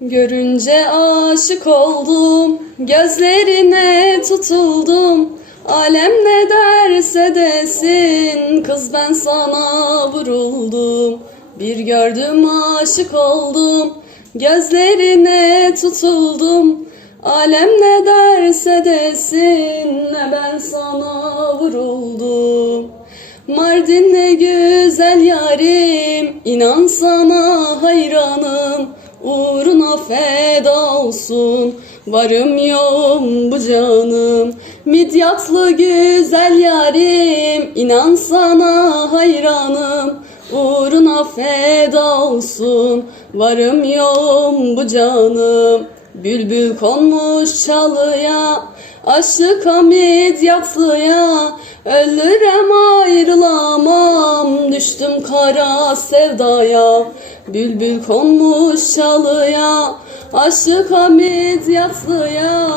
Görünce aşık oldum, gözlerine tutuldum. Alem ne derse desin, kız ben sana vuruldum. Bir gördüm aşık oldum, gözlerine tutuldum. Alem ne derse desin, ne ben sana vuruldum. Mardin ne güzel yarim, inan sana hayranım. Uğruna feda olsun, varım yoğum bu canım. Midyatlı güzel yarim, inan sana hayranım. Uğruna feda olsun, varım yoğum bu canım. Bülbül konmuş çalıya, aşık hamid yatlıya. Ölürem ayrılamam, düştüm kara sevdaya. Bülbül konmuş çalıya, aşık hamid yatlıya.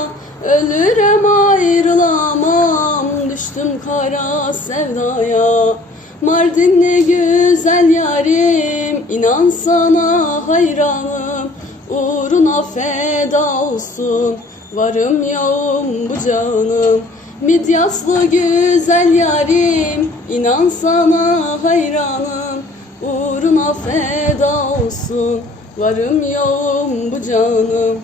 Ölürem ayrılamam, düştüm kara sevdaya. Mardin ne güzel yarim, inan sana hayranım. Uğruna feda olsun, varım yoğum bu canım. Midyaslı güzel yarim, inan sana hayranım. Uğruna feda olsun, varım yoğum bu canım.